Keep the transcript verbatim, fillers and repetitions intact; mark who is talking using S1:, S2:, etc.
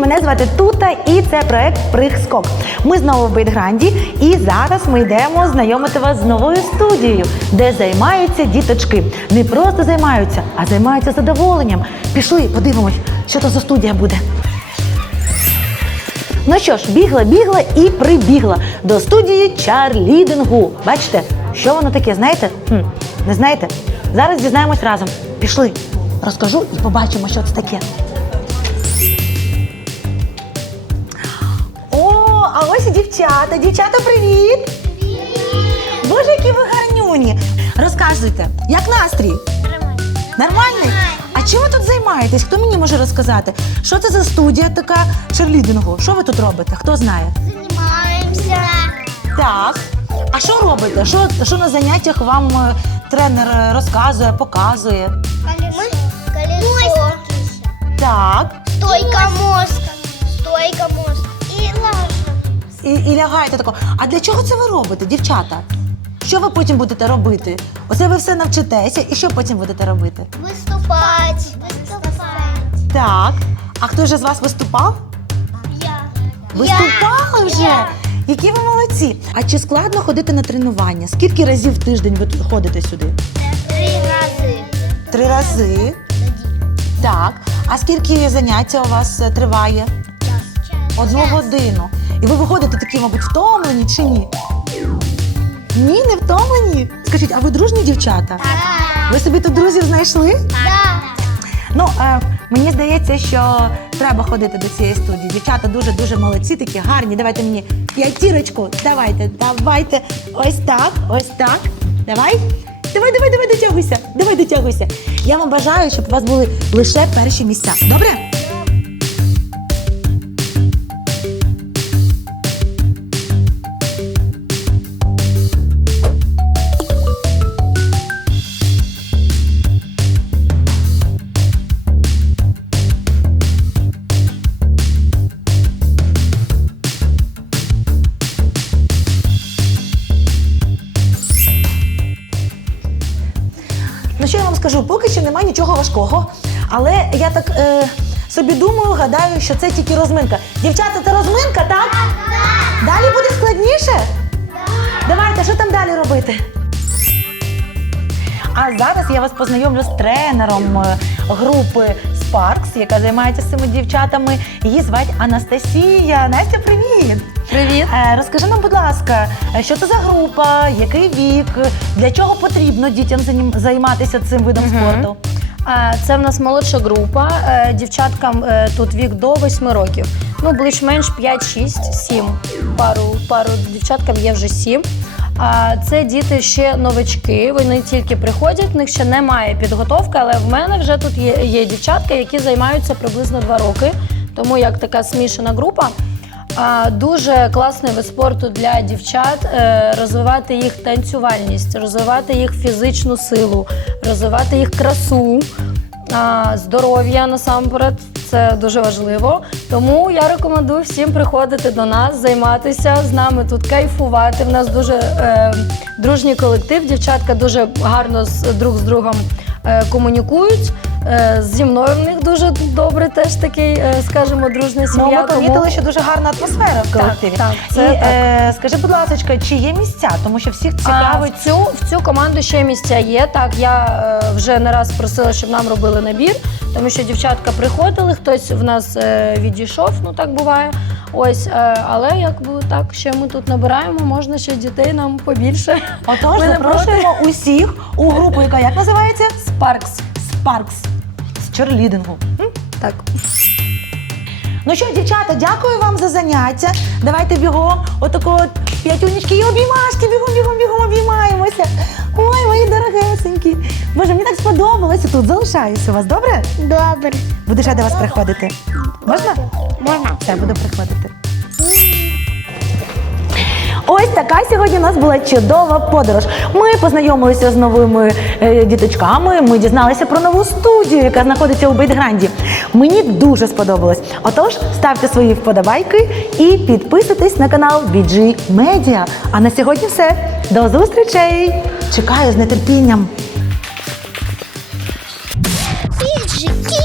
S1: мене звати Тута і це проект «Прыг-скок». Ми знову в Бейтгранді і зараз ми йдемо знайомити вас з новою студією, де займаються діточки. Не просто займаються, а займаються задоволенням. Пішли, подивимось, що то за студія буде. Ну що ж, бігла-бігла і прибігла до студії чарлідингу. Бачите, що воно таке, знаєте? Хм, не знаєте? Зараз дізнаємось разом. Пішли, розкажу і побачимо, що це таке. О, а ось і дівчата. Дівчата, привіт! Привіт! Боже, які ви гарнюні! Розказуйте, як настрій? Нормальний? А чим ви тут займаєтесь? Хто мені може розказати? Що це за студія така чарлідингу? Що ви тут робите? Хто знає?
S2: Займаємося.
S1: Так. А що робите? Що, що на заняттях вам е, тренер розказує, показує?
S2: Колесо. Колесо.
S1: Так.
S2: Стойка мост. Стойка мост. І ложа.
S1: І, і лягаєте тако. А для чого це ви робите, дівчата? Що ви потім будете робити? Оце ви все навчитеся, і що потім будете робити?
S2: Виступати. Виступати.
S1: Так. А хто вже з вас виступав?
S2: Я.
S1: Виступали вже?
S2: Я.
S1: Які ви молодці! А чи складно ходити на тренування? Скільки разів в тиждень ви тут ходите сюди?
S2: Три рази.
S1: Три рази. Так. А скільки заняття у вас е, триває? Одну годину. І ви виходите такі, мабуть, втомлені чи ні? Ні, не втомлені? Скажіть, а ви дружні дівчата?
S2: Так.
S1: Ви собі тут друзів знайшли?
S2: Так.
S1: Ну, е, мені здається, що треба ходити до цієї студії. Дівчата дуже-дуже молодці, такі гарні. Давайте мені п'ятірочку. Давайте, давайте. Ось так, ось так. Давай. Давай, давай, давай, дотягуйся. Давай, дотягуйся. Я вам бажаю, щоб у вас були лише перші місця. Добре? Ну, що я вам скажу, поки що немає нічого важкого, але я так е, собі думаю, гадаю, що це тільки розминка. Дівчата, це розминка, так? Так. Далі буде складніше? Так. Давайте, що там далі робити? А зараз я вас познайомлю з тренером е, групи Sparks, яка займається з цими дівчатами. Її звати Анастасія. Настя, привіт!
S3: Привіт!
S1: Е, Розкажи нам, будь ласка, що це за група, який вік, для чого потрібно дітям занім- займатися цим видом
S3: Мгм.
S1: спорту?
S3: А, Це в нас молодша група. Е, Дівчаткам е, тут вік до восьми років. Ну, більш-менш п'ять, шість, сім. Пару, пару дівчаткам є вже сім. А це діти ще новички, вони тільки приходять, в них ще немає підготовки, але в мене вже тут є, є дівчатка, які займаються приблизно два роки, тому як така смішана група. А, Дуже класний вид спорту для дівчат, е, розвивати їх танцювальність, розвивати їх фізичну силу, розвивати їх красу, а, здоров'я насамперед, це дуже важливо. Тому я рекомендую всім приходити до нас, займатися з нами тут, кайфувати. В нас дуже е, дружній колектив, дівчатка дуже гарно з, друг з другом е, комунікують. Е, Зі мною в них дуже добре, теж такий, е, скажімо, дружна
S1: Ну,
S3: сім'я.
S1: ми помітили, що дуже гарна атмосфера в колективі.
S3: так,
S1: І
S3: це так.
S1: е, скажи, будь ласка, чи є місця? Тому що всіх цікавить.
S3: А, в, цю, в цю команду ще місця є. Так, я е, вже не раз просила, щоб нам робили набір, тому що дівчатка приходили, хтось в нас е, відійшов, ну так буває. Ось, е, але якби так, ще ми тут набираємо, можна ще дітей нам побільше.
S1: Отож,
S3: Ми не
S1: запрошуємо усіх у групу, яка як називається?
S3: Sparks.
S1: Sparks. З черлідингу. М?
S3: Так.
S1: Ну що, дівчата, дякую вам за заняття. Давайте бігом, отако от п'ятюнічки і обіймашки, бігом, бігом, бігом обіймаємося. Ой, мої дорогесенькі. Боже, мені так сподобалося тут. Залишаюся у вас, добре?
S2: Добре.
S1: Буду ще до вас приходити. Можна?
S2: Можна.
S1: Все, буду приходити. Ось така сьогодні у нас була чудова подорож. Ми познайомилися з новими е, діточками, ми дізналися про нову студію, яка знаходиться у Бейтгранді. Мені дуже сподобалось. Отож, ставте свої вподобайки і підписуйтесь на канал бі джі Media. А на сьогодні все. До зустрічей! Чекаю з нетерпінням.
S2: Фіджики.